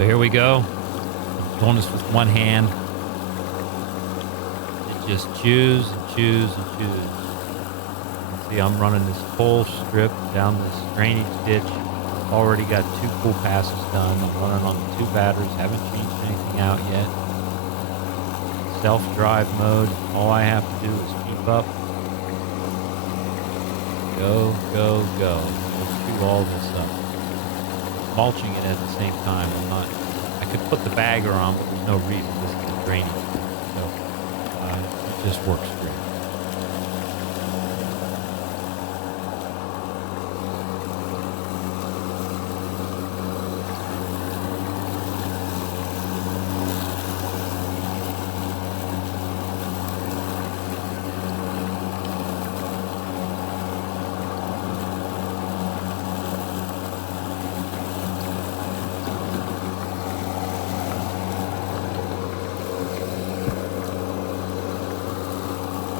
So here we go. Doing this with one hand. It just chews and chews and chews. See, I'm running this full strip down this drainage ditch. Already got 2 full passes done. I'm running on the 2 batters. Haven't changed anything out yet. Self-drive mode. All I have to do is keep up. Go, go, go. Let's chew all this up. Mulching it at the same time. I could put the bagger on, but there's no reason. This is a drainage. So it just works great.